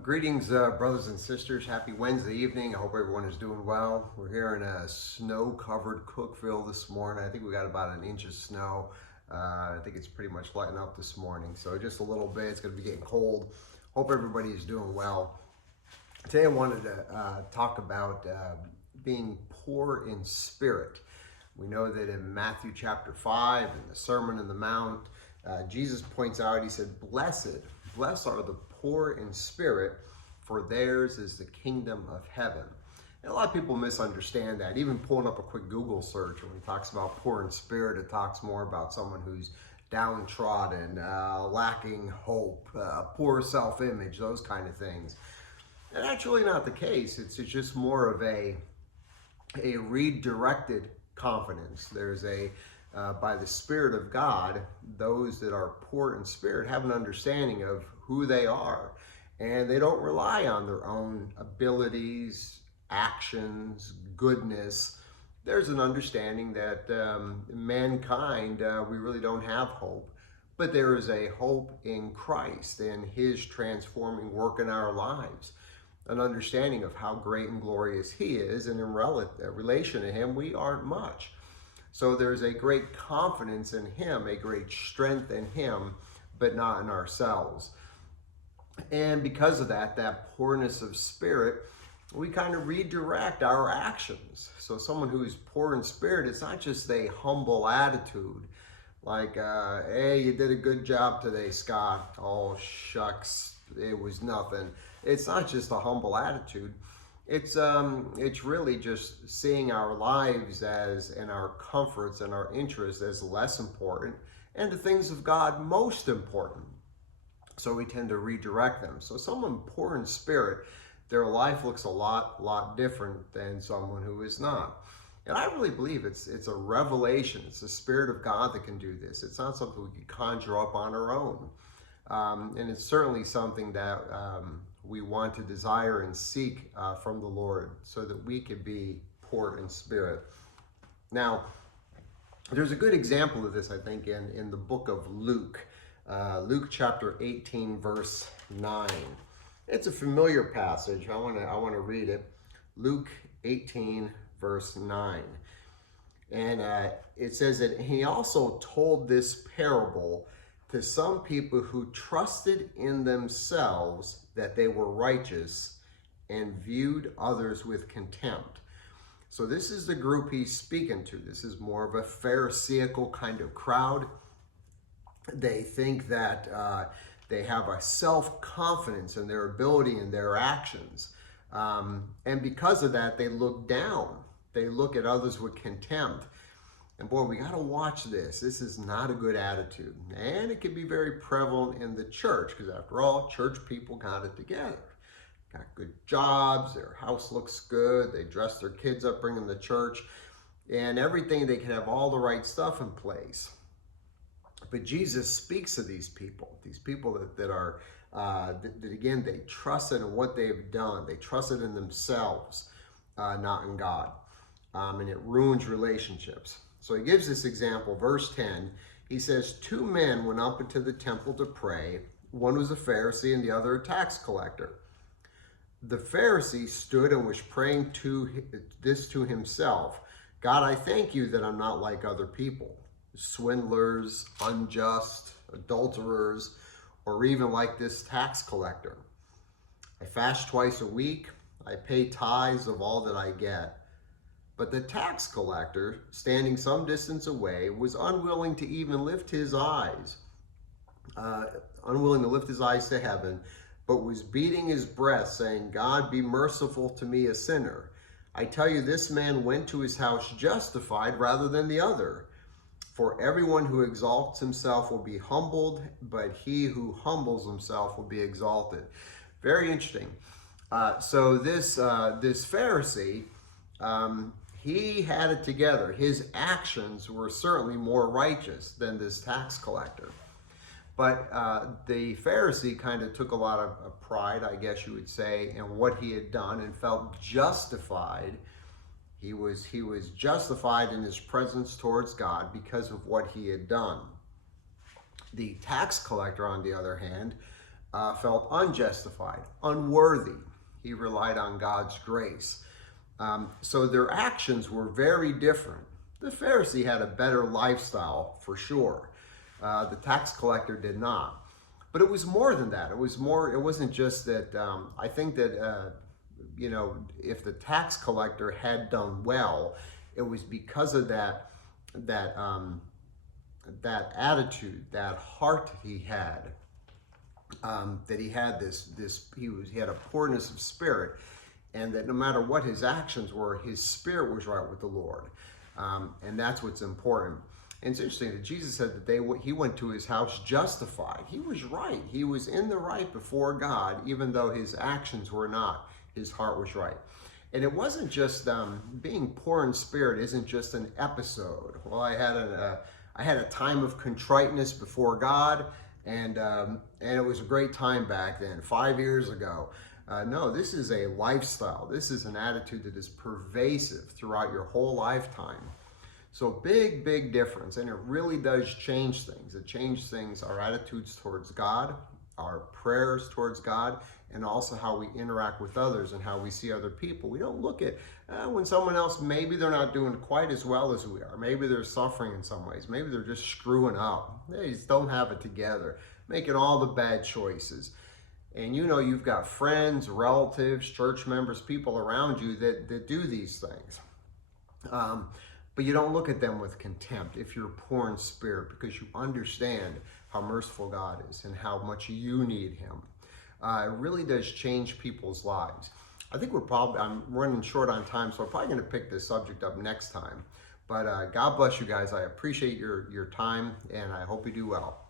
Greetings, brothers and sisters. Happy Wednesday evening. I hope everyone is doing well. We're here in a snow-covered Cookeville this morning. I think we got about an inch of snow. I think it's pretty much lighting up this morning. So just a little bit. It's going to be getting cold. Hope everybody is doing well. Today I wanted to talk about being poor in spirit. We know that in Matthew chapter 5, in the Sermon on the Mount, Jesus points out, he said, Blessed are the poor in spirit, for theirs is the kingdom of heaven. And a lot of people misunderstand that. Even pulling up a quick Google search, when he talks about poor in spirit, it talks more about someone who's downtrodden, lacking hope, poor self-image, those kind of things. And that's really not the case. It's just more of a redirected confidence. There's by the Spirit of God, those that are poor in spirit have an understanding of who they are, and they don't rely on their own abilities, actions, goodness. There's an understanding that mankind, we really don't have hope, but there is a hope in Christ and His transforming work in our lives. An understanding of how great and glorious He is, and in relation to Him, we aren't much. So there's a great confidence in Him, a great strength in Him, but not in ourselves. And because of that poorness of spirit, we kind of redirect our actions. So someone who is poor in spirit, it's not just a humble attitude, like, hey, you did a good job today, Scott. Oh, shucks, it was nothing. It's not just a humble attitude. It's really just seeing our lives as, and our comforts and our interests as less important, and the things of God most important. So we tend to redirect them. So someone poor in spirit, their life looks a lot different than someone who is not. And I really believe it's a revelation. It's the Spirit of God that can do this. It's not something we can conjure up on our own. And it's certainly something that we want to desire and seek from the Lord, so that we could be poor in spirit. Now, there's a good example of this, I think, in the book of Luke. Luke chapter 18, verse 9. It's a familiar passage. I want to read it. Luke 18, verse 9. And it says that he also told this parable to some people who trusted in themselves that they were righteous and viewed others with contempt. So this is the group he's speaking to. This is more of a Pharisaical kind of crowd. They think that they have a self-confidence in their ability and their actions. And because of that, they look down. They look at others with contempt. And boy, we got to watch this. This is not a good attitude. And it can be very prevalent in the church, because after all, church people got it together. Got good jobs, their house looks good, they dress their kids up, bring them to church, and everything, they can have all the right stuff in place. But Jesus speaks to these people that are, that again, they trusted in what they've done. They trusted in themselves, not in God. And it ruins relationships. So he gives this example, verse 10. He says, 2 men went up into the temple to pray. One was a Pharisee and the other a tax collector. The Pharisee stood and was praying to himself. God, I thank you that I'm not like other people, swindlers, unjust, adulterers, or even like this tax collector. I fast twice a week. I pay tithes of all that I get. But the tax collector, standing some distance away, was unwilling to even lift his eyes, to heaven, but was beating his breast, saying, God, be merciful to me, a sinner. I tell you, this man went to his house justified rather than the other. For everyone who exalts himself will be humbled, but he who humbles himself will be exalted. Very interesting. So this Pharisee, he had it together. His actions were certainly more righteous than this tax collector. But the Pharisee kind of took a lot of pride, I guess you would say, in what he had done, and felt justified. He was justified in his presence towards God because of what he had done. The tax collector, on the other hand, felt unjustified, unworthy. He relied on God's grace. So their actions were very different. The Pharisee had a better lifestyle for sure. The tax collector did not. But it was more than that. It wasn't just that. I think that, if the tax collector had done well, it was because of that attitude, that heart he had, that he had he had a poorness of spirit, and that no matter what his actions were, his spirit was right with the Lord. And that's what's important. And it's interesting that Jesus said that he went to his house justified. He was right. He was in the right before God, even though his actions were not. His heart was right. And it wasn't just being poor in spirit isn't just an episode. Well, I had a time of contriteness before God, and it was a great time back then, 5 years ago. No, this is a lifestyle. This is an attitude that is pervasive throughout your whole lifetime. So big difference, and it really does change things. It changes things, our attitudes towards God, our prayers towards God, and also how we interact with others and how we see other people. We don't look at when someone else, maybe they're not doing quite as well as we are. Maybe they're suffering in some ways. Maybe they're just screwing up. They just don't have it together, making all the bad choices. And you've got friends, relatives, church members, people around you that do these things. But you don't look at them with contempt if you're poor in spirit, because you understand how merciful God is and how much you need him. It really does change people's lives. I think I'm running short on time, so I'm probably going to pick this subject up next time. But God bless you guys. I appreciate your time, and I hope you do well.